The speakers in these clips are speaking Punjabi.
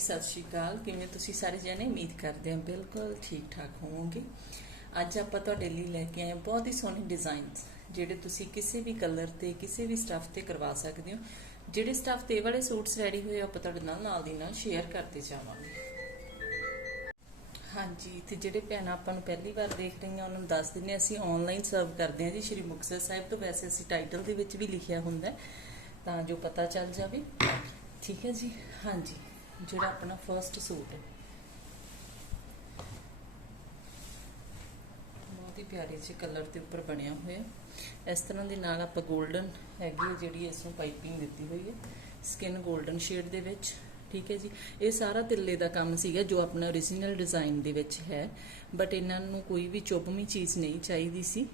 ਸਤਿ ਸ਼੍ਰੀ ਅਕਾਲ। ਕਿਵੇਂ ਤੁਸੀਂ ਸਾਰੇ ਜਣੇ? ਉਮੀਦ ਕਰਦੇ ਹਾਂ ਬਿਲਕੁਲ ਠੀਕ ਠਾਕ ਹੋਵੋਗੇ। ਅੱਜ ਆਪਾਂ ਤੁਹਾਡੇ ਲਈ ਲੈ ਕੇ ਆਏ ਹਾਂ ਬਹੁਤ ਹੀ ਸੋਹਣੇ ਡਿਜ਼ਾਈਨਸ ਜਿਹੜੇ ਤੁਸੀਂ ਕਿਸੇ ਵੀ ਕਲਰ ਤੇ ਕਿਸੇ ਵੀ ਸਟੱਫ ਤੇ ਕਰਵਾ ਸਕਦੇ ਹੋ। ਜਿਹੜੇ ਸਟੱਫ ਤੇ ਵਾਲੇ ਸੂਟਸ ਰੈਡੀ ਹੋਏ ਆ, ਆਪਾਂ ਤੁਹਾਡੇ ਨਾਲ ਨਾਲ ਦੀ ਨਾਲ ਸ਼ੇਅਰ ਕਰਦੇ ਜਾਵਾਂਗੇ। ਹਾਂਜੀ ਤੇ ਜਿਹੜੇ ਭੈਣਾਂ ਆਪਾਂ ਨੂੰ ਪਹਿਲੀ ਵਾਰ ਦੇਖ ਰਹੀਆਂ ਉਹਨਾਂ ਨੂੰ ਦੱਸ ਦਿੰਦੇ ਹਾਂ ਅਸੀਂ ਆਨਲਾਈਨ ਸਰਵ ਕਰਦੇ ਹਾਂ ਜੀ। ਸ਼੍ਰੀ ਮੁਕਤਸਰ ਸਾਹਿਬ ਤੋਂ ਵੈਸੇ ਅਸੀਂ ਟਾਈਟਲ ਦੇ ਵਿੱਚ ਵੀ ਲਿਖਿਆ ਹੁੰਦਾ ਤਾਂ ਜੋ ਪਤਾ ਚੱਲ ਜਾਵੇ। ਠੀਕ ਹੈ ਜੀ? ਹਾਂਜੀ। ਜਿਹੜਾ ਆਪਣਾ ਫਰਸਟ ਸੂਟ ਹੈ। ਬਹੁਤ ਹੀ ਪਿਆਰੇ ਜਿਹੇ ਕਲਰ ਦੇ ਉੱਪਰ ਬਣਿਆ ਹੋਇਆ ਇਸ ਤਰ੍ਹਾਂ ਦੇ ਨਾਲ ਆਪਾਂ 골ਡਨ ਹੈਗੀ ਹੈ ਜਿਹੜੀ ਇਸ ਨੂੰ ਪਾਈਪਿੰਗ ਦਿੱਤੀ ਹੋਈ ਹੈ। ਸਕਿਨ 골ਡਨ ਸ਼ੇਡ ਦੇ ਵਿੱਚ, ਠੀਕ ਹੈ ਜੀ। ਇਹ ਸਾਰਾ ਤਿੱਲੇ ਦਾ ਕੰਮ ਸੀਗਾ ਜੋ ਆਪਣਾ origignal ਡਿਜ਼ਾਈਨ ਦੇ ਵਿੱਚ ਹੈ। ਬਟ ਇਹਨਾਂ ਨੂੰ ਕੋਈ ਵੀ ਚੁੱਭਵੀਂ ਚੀਜ਼ ਨਹੀਂ ਚਾਹੀਦੀ ਸੀ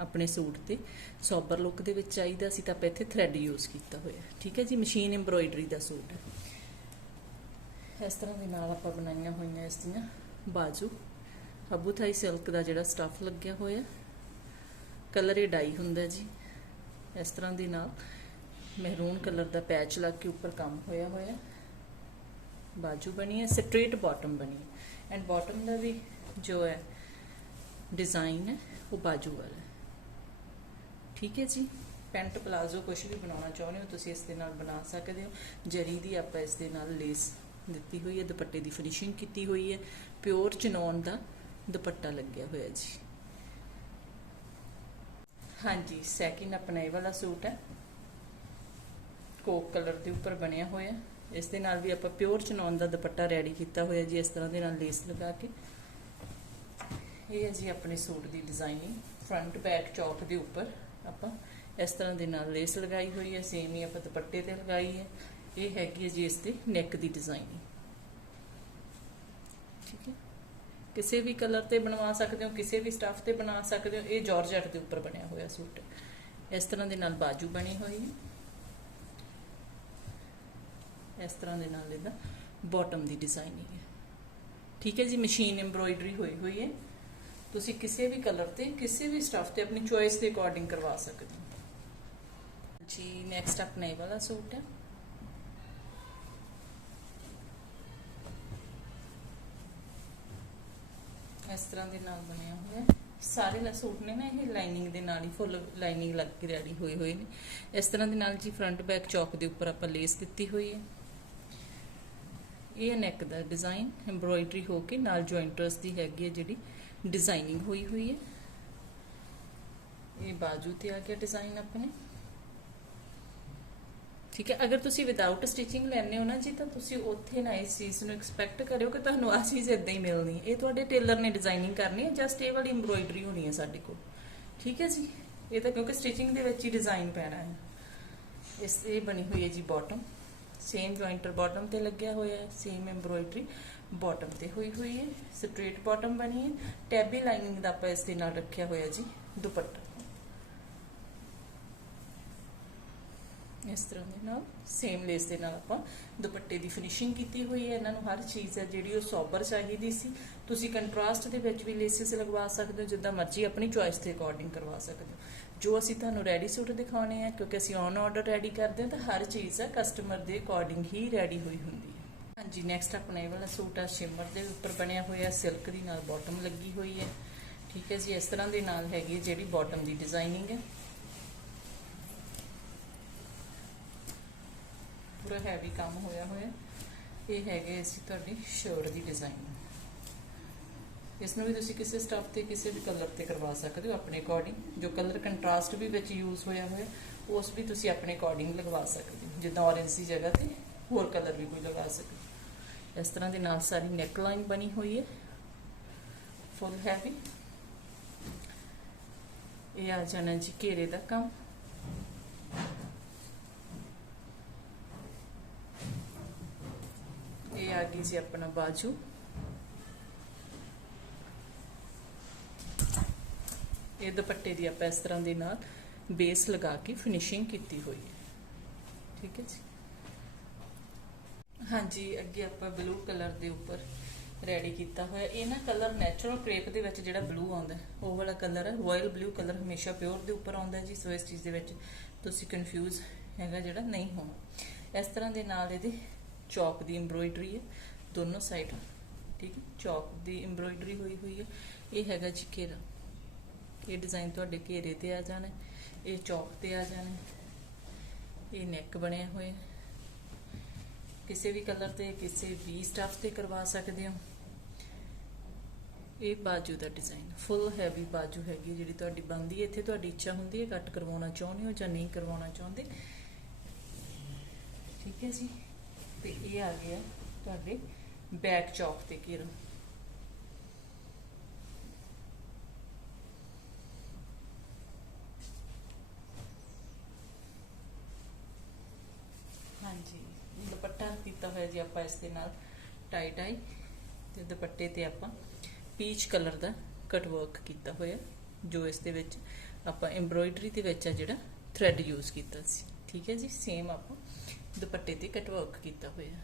ਆਪਣੇ ਸੂਟ ਤੇ। ਸੋਬਰ ਲੁੱਕ ਦੇ ਵਿੱਚ ਚਾਹੀਦਾ ਸੀ ਤਾਂ ਆਪਾਂ ਇੱਥੇ ਥ੍ਰੈਡ ਯੂਜ਼ ਕੀਤਾ ਹੋਇਆ ਠੀਕ ਹੈ ਜੀ ਮਸ਼ੀਨ ਐਮਬ੍ਰੋਇਡਰੀ ਦਾ ਸੂਟ ਹੈ। ਇਸ ਤਰ੍ਹਾਂ ਦੇ ਨਾਲ ਆਪਾਂ ਬਣਾਈਆਂ ਹੋਈਆਂ ਇਸ ਦੀਆਂ। ਬਾਜੂ। ਅਬੂਥਾਈ ਸਿਲਕ ਦਾ ਜਿਹੜਾ ਸਟਫ ਲੱਗਿਆ ਹੋਇਆ। ਕਲਰ ਇਹ ਡਾਈ ਹੁੰਦਾ ਜੀ। ਇਸ ਤਰ੍ਹਾਂ ਦੇ ਨਾਲ ਮਹਿਰੂਨ ਕਲਰ ਦਾ ਪੈਚ ਲੱਗ ਕੇ ਉੱਪਰ ਕੰਮ ਹੋਇਆ ਹੋਇਆ। ਬਾਜੂ ਬਣੀ ਹੈ ਸਟ੍ਰੇਟ ਬਾਟਮ ਬਣੀ ਹੈ। ਐਂਡ ਬਾਟਮ ਦਾ ਵੀ ਜੋ ਹੈ ਡਿਜ਼ਾਈਨ ਹੈ, ਉਹ ਬਾਜੂ ਵਾਲਾ ਠੀਕ ਹੈ ਜੀ। ਪੈਂਟ ਪਲਾਜ਼ੋ ਕੁਝ ਵੀ ਬਣਾਉਣਾ ਚਾਹੁੰਦੇ ਹੋ, ਤੁਸੀਂ ਇਸ ਦੇ ਨਾਲ ਬਣਾ ਸਕਦੇ ਹੋ। ਜਰੀ ਦੀ ਆਪਾਂ ਇਸ ਦੇ ਨਾਲ ਲੇਸ ਦਿੱਤੀ ਹੋਈ ਹੈ, ਦੁਪੱਟੇ ਦੀ ਫਿਨਿਸ਼ਿੰਗ ਕੀਤੀ ਹੋਈ ਹੈ ਪਿਓਰ ਚਨੌਨ ਦਾ ਦੁਪੱਟਾ ਲੱਗਿਆ ਹੋਇਆ ਜੀ। ਹਾਂਜੀ ਸੈਕਿੰਡ ਆਪਣਾ ਇਹ ਵਾਲਾ ਸੂਟ ਹੈ। ਕੋਕ ਕਲਰ ਦੇ ਉੱਪਰ ਬਣਿਆ ਹੋਇਆ। ਇਸ ਦੇ ਨਾਲ ਵੀ ਆਪਾਂ ਪਿਓਰ ਚਨੌਨ ਦਾ ਦੁਪੱਟਾ ਰੈਡੀ ਕੀਤਾ ਹੋਇਆ ਜੀ, ਇਸ ਤਰ੍ਹਾਂ ਦੇ ਨਾਲ ਲੇਸ ਲਗਾ ਕੇ। ਇਹ ਹੈ ਜੀ ਆਪਣੇ ਸੂਟ ਦੀ ਡਿਜ਼ਾਈਨਿੰਗ ਫਰੰਟ ਬੈਕ ਚੌਕ ਦੇ ਉੱਪਰ ਆਪਾਂ ਇਸ ਤਰ੍ਹਾਂ ਦੇ ਨਾਲ ਲੇਸ ਲਗਾਈ ਹੋਈ ਹੈ ਸੇਮ ਹੀ ਆਪਾਂ ਦੁਪੱਟੇ ਤੇ ਲਗਾਈ ਹੈ। ਇਹ ਹੈਗੀ ਹੈ ਜੀ ਇਸ ਤੇ ਨੈਕ ਦੀ ਡਿਜ਼ਾਈਨਿੰਗ ਠੀਕ ਹੈ? ਕਿਸੇ ਵੀ ਕਲਰ ਤੇ ਬਣਵਾ ਸਕਦੇ ਹੋ, ਕਿਸੇ ਵੀ ਸਟੱਫ ਤੇ ਬਣਾ ਸਕਦੇ ਹੋ, ਇਹ ਜਾਰਜਟ ਦੇ ਉੱਪਰ ਬਣਿਆ ਹੋਇਆ ਸੂਟ। ਇਸ ਤਰ੍ਹਾਂ ਦੇ ਨਾਲ ਬਾਜੂ ਬਣੀ ਹੋਈ ਹੈ। ਇਸ ਤਰ੍ਹਾਂ ਦੇ ਨਾਲ ਇਹਦਾ ਬਾਟਮ ਦੀ ਡਿਜ਼ਾਈਨਿੰਗ ਹੈ ਠੀਕ ਹੈ ਜੀ ਮਸ਼ੀਨ ਐਮਬ੍ਰੋਇਡਰੀ ਹੋਈ ਹੋਈ ਹੈ। ਤੁਸੀਂ ਕਿਸੇ ਵੀ ਕਲਰ ਤੇ ਕਿਸੇ ਵੀ ਸਟੱਫ ਤੇ ਆਪਣੀ ਚੋਇਸ ਦੇ ਅਕੋਰਡਿੰਗ ਕਰਵਾ ਸਕਦੇ ਹੋ। ਜੀ ਨੈਕਸਟ ਆਪਣਾ ਇਹ ਵਾਲਾ ਸੂਟ ਹੈ। ਇਸ ਤਰ੍ਹਾਂ ਦੇ ਨਾਲ ਬਣਿਆ ਹੋਇਆ ਸਾਰੇ ਲਾ, ਸੂਟ ਨੇ ਨਾ ਇਹ ਲਾਈਨਿੰਗ ਦੇ ਨਾਲ ਹੀ ਫੁੱਲ ਲਾਈਨਿੰਗ ਲੱਗ ਕੇ ਰੈਡੀ ਹੋਏ ਹੋਏ ਨੇ। ਇਸ ਤਰ੍ਹਾਂ ਦੇ ਨਾਲ ਜੀ ਫਰੰਟ ਬੈਕ ਚੌਕ ਦੇ ਉੱਪਰ ਆਪਾਂ ਲੇਸ ਦਿੱਤੀ ਹੋਈ ਹੈ। ਇਹ ਨੈਕ ਦਾ ਡਿਜ਼ਾਈਨ ਐਮਬ੍ਰੋਇਡਰੀ ਹੋ ਕੇ ਨਾਲ ਜੁਆਇੰਟਰਸ ਦੀ ਹੈਗੀ ਹੈ ਜਿਹੜੀ ਡਿਜ਼ਾਈਨਿੰਗ ਹੋਈ ਹੋਈ ਹੈ। ਇਹ ਬਾਜੂ ਤੇ ਆ ਗਿਆ ਡਿਜ਼ਾਈਨ ਆਪਣੇ। ਠੀਕ ਹੈ, ਅਗਰ ਤੁਸੀਂ ਵਿਦਆਊਟ ਸਟਿਚਿੰਗ ਲੈਣੇ ਹੋ ਨਾ ਜੀ, ਤਾਂ ਤੁਸੀਂ ਉੱਥੇ ਨਾ ਇਸ ਚੀਜ਼ ਨੂੰ ਐਕਸਪੈਕਟ ਕਰਿਓ ਕਿ ਤੁਹਾਨੂੰ ਆ ਚੀਜ਼ ਇਦਾਂ ਹੀ ਮਿਲਣੀ ਹੈ। ਇਹ ਤੁਹਾਡੇ ਟੇਲਰ ਨੇ ਡਿਜ਼ਾਈਨਿੰਗ ਕਰਨੀ ਹੈ ਜਸਟ ਇਹ ਵਾਲੀ ਐਮਬ੍ਰੋਇਡਰੀ ਹੋਣੀ ਹੈ ਸਾਡੇ ਕੋਲ। ਠੀਕ ਹੈ ਜੀ? ਇਹ ਤਾਂ ਕਿਉਂਕਿ ਸਟਿਚਿੰਗ ਦੇ ਵਿੱਚ ਹੀ ਡਿਜ਼ਾਈਨ ਪੈਣਾ ਹੈ। ਇਸ, ਇਹ ਬਣੀ ਹੋਈ ਹੈ ਜੀ ਬਾਟਮ ਸੇਮ ਜੁਆਇੰਟਰ ਬਾਟਮ ਤੇ ਲੱਗਿਆ ਹੋਇਆ ਹੈ ਸੇਮ ਐਮਬ੍ਰੋਇਡਰੀ ਬਾਟਮ ਤੇ ਹੋਈ ਹੋਈ ਹੈ। ਸਟ੍ਰੇਟ ਬਾਟਮ ਬਣੀ ਹੈ। ਟੈਬੀ ਲਾਈਨਿੰਗ ਦਾ ਆਪਾਂ ਇਸ ਦੇ ਨਾਲ ਰੱਖਿਆ ਹੋਇਆ ਜੀ, ਦੁਪੱਟਾ। ਇਸ ਤਰ੍ਹਾਂ ਦੇ ਨਾਲ ਸੇਮ ਲੇਸ ਦੇ ਨਾਲ ਆਪਾਂ ਦੁਪੱਟੇ ਦੀ ਫਿਨਿਸ਼ਿੰਗ ਕੀਤੀ ਹੋਈ ਹੈ। ਇਹਨਾਂ ਨੂੰ ਹਰ ਚੀਜ਼ ਹੈ ਜਿਹੜੀ ਉਹ ਸੋਬਰ ਚਾਹੀਦੀ ਸੀ। ਤੁਸੀਂ ਕੰਟਰਾਸਟ ਦੇ ਵਿੱਚ ਵੀ ਲੇਸਿਸ ਲਗਵਾ ਸਕਦੇ ਹੋ, ਜਿੱਦਾਂ ਮਰਜ਼ੀ ਆਪਣੀ ਚੁਆਇਸ ਦੇ ਅਕੋਰਡਿੰਗ ਕਰਵਾ ਸਕਦੇ ਹੋ। ਜੋ ਅਸੀਂ ਤੁਹਾਨੂੰ ਰੈਡੀ ਸੂਟ ਦਿਖਾਉਣੇ ਆ, ਕਿਉਂਕਿ ਅਸੀਂ ਔਨ ਆਰਡਰ ਰੈਡੀ ਕਰਦੇ ਹਾਂ, ਤਾਂ ਹਰ ਚੀਜ਼ ਹੈ ਕਸਟਮਰ ਦੇ ਅਕੋਰਡਿੰਗ ਹੀ ਰੈਡੀ ਹੋਈ ਹੁੰਦੀ ਹੈ। ਹਾਂਜੀ ਨੈਕਸਟ ਆਪਣਾ ਇਹ ਵਾਲਾ ਸੂਟ ਆ ਸ਼ਿਮਰ ਦੇ ਉੱਪਰ ਬਣਿਆ ਹੋਇਆ ਸਿਲਕ ਦੀ ਨਾਲ ਬਾਟਮ ਲੱਗੀ ਹੋਈ ਹੈ। ਠੀਕ ਹੈ ਜੀ, ਇਸ ਤਰ੍ਹਾਂ ਦੇ ਨਾਲ ਹੈਗੀ ਹੈ ਜਿਹੜੀ ਬਾਟਮ ਦੀ ਡਿਜ਼ਾਈਨਿੰਗ ਹੈ। ਪੂਰਾ ਹੈਵੀ ਕੰਮ ਹੋਇਆ ਹੋਇਆ ਇਹ ਹੈਗੇ ਅਸੀਂ ਤੁਹਾਡੀ ਸ਼ਰਟ ਦੀ ਡਿਜ਼ਾਈਨ ਇਸ ਨੂੰ ਵੀ ਤੁਸੀਂ ਕਿਸੇ ਸਟੱਫ ਤੇ, ਕਿਸੇ ਵੀ ਕਲਰ ਤੇ ਕਰਵਾ ਸਕਦੇ ਹੋ ਆਪਣੇ ਅਕੋਰਡਿੰਗ ਜੋ ਕਲਰ ਕੰਟਰਾਸਟ ਵੀ ਵਿੱਚ ਯੂਜ਼ ਹੋਇਆ ਹੋਇਆ, ਉਸ ਵੀ ਤੁਸੀਂ ਆਪਣੇ ਅਕੋਰਡਿੰਗ ਲਗਵਾ ਸਕਦੇ ਹੋ। ਜਿੱਦਾਂ ਔਰੇਂਜ ਦੀ ਜਗ੍ਹਾ ਤੇ, ਹੋਰ ਕਲਰ ਵੀ ਕੋਈ ਲਗਾ ਸਕਦੇ ਹੋ। ਇਸ ਤਰ੍ਹਾਂ ਦੇ ਨਾਲ ਸਾਰੀ ਨੈਕ ਲਾਈਨ ਬਣੀ ਹੋਈ ਹੈ। ਫੁੱਲ ਹੈਵੀ ਇਹ ਆ ਜਾਣਾ ਜੀ ਘੇਰੇ ਦਾ ਕੰਮ। ਇਹ ਆ ਗਈ ਜੀ ਆਪਣਾ ਇਹ ਦੁਪੱਟੇ ਦੀ ਆਪਾਂ ਇਸ ਤਰ੍ਹਾਂ ਦੇ ਨਾਲ ਬੇਸ ਲਗਾ ਕੇ ਫਿਨਿਸ਼ਿੰਗ ਕੀਤੀ ਹੋਈ ਹੈ। ਠੀਕ ਹੈ ਜੀ। ਹਾਂਜੀ, ਅੱਗੇ ਆਪਾਂ ਬਲੂ ਕਲਰ ਦੇ ਉੱਪਰ ਰੈਡੀ ਕੀਤਾ ਹੋਇਆ। ਇਹ ਨਾ ਕਲਰ ਨੈਚੁਰਲ ਕ੍ਰੇਪ ਦੇ ਵਿੱਚ ਜਿਹੜਾ ਬਲੂ ਆਉਂਦਾ ਉਹ ਵਾਲਾ ਕਲਰ ਹੈ। ਰਾਇਲ ਬਲੂ ਕਲਰ ਹਮੇਸ਼ਾ ਪਿਓਰ ਦੇ ਉੱਪਰ ਆਉਂਦਾ ਜੀ। ਸੋ ਇਸ ਚੀਜ਼ ਦੇ ਵਿੱਚ ਤੁਸੀਂ ਕਨਫਿਊਜ਼ ਹੈਗਾ ਜਿਹੜਾ ਨਹੀਂ ਹੋਣਾ। ਇਸ ਤਰ੍ਹਾਂ ਦੇ ਨਾਲ ਇਹਦੇ ਚੌਕ ਦੀ ਐਮਬ੍ਰੋਇਡਰੀ ਹੈ, ਦੋਨੋਂ ਸਾਈਡ ਠੀਕ ਹੈ? ਚੌਕ ਦੀ ਐਮਬ੍ਰੋਇਡਰੀ ਹੋਈ ਹੋਈ ਹੈ, ਇਹ ਹੈਗਾ ਜੀ ਘੇਰਾ। ਇਹ ਡਿਜ਼ਾਈਨ ਤੁਹਾਡੇ ਘੇਰੇ ਤੇ ਆ ਜਾਣਾ ਇਹ ਚੌਕ ਤੇ ਆ ਜਾਣਾ ਇਹ ਨੈਕ ਬਣਿਆ ਹੋਇਆ ਕਿਸੇ ਵੀ ਕਲਰ ਤੇ, ਕਿਸੇ ਵੀ ਸਟਫ ਤੇ ਕਰਵਾ ਸਕਦੇ ਹੋ। ਇਹ ਬਾਜੂ ਦਾ ਡਿਜ਼ਾਈਨ ਫੁੱਲ ਹੈਵੀ ਬਾਜੂ ਹੈਗੀ ਜਿਹੜੀ ਤੁਹਾਡੀ ਬਣਦੀ ਇੱਥੇ ਤੁਹਾਡੀ ਇੱਛਾ ਹੁੰਦੀ ਹੈ ਕੱਟ ਕਰਵਾਉਣਾ ਚਾਹੁੰਦੇ ਹੋ ਜਾਂ ਨਹੀਂ ਕਰਵਾਉਣਾ ਚਾਹੁੰਦੇ। ਠੀਕ ਹੈ ਜੀ? ਤੇ ਇਹ ਆ ਗਿਆ ਤੁਹਾਡੇ ਬੈਕ ਚੌਕ ਤੇ ਘੇਰਾ। ਹਾਂਜੀ ਦੁਪੱਟਾ ਦਿੱਤਾ ਹੋਇਆ ਜੀ ਆਪਾਂ ਇਸ ਦੇ ਨਾਲ ਟਾਈ ਟਾਈ ਤੇ ਦੁਪੱਟੇ ਤੇ ਆਪਾਂ ਪੀਚ ਕਲਰ ਦਾ ਕਟ ਵਰਕ ਕੀਤਾ ਹੋਇਆ, ਜੋ ਇਸ ਦੇ ਵਿੱਚ ਆਪਾਂ ਐਮਬ੍ਰੋਇਡਰੀ ਦੇ ਵਿੱਚ ਆ ਜਿਹੜਾ ਥ੍ਰੈਡ ਯੂਜ਼ ਕੀਤਾ ਸੀ। ਠੀਕ ਹੈ ਜੀ ਸੇਮ ਆਪਾਂ ਦੁਪੱਟੇ ਤੇ ਕਟ ਕੀਤਾ ਹੋਇਆ।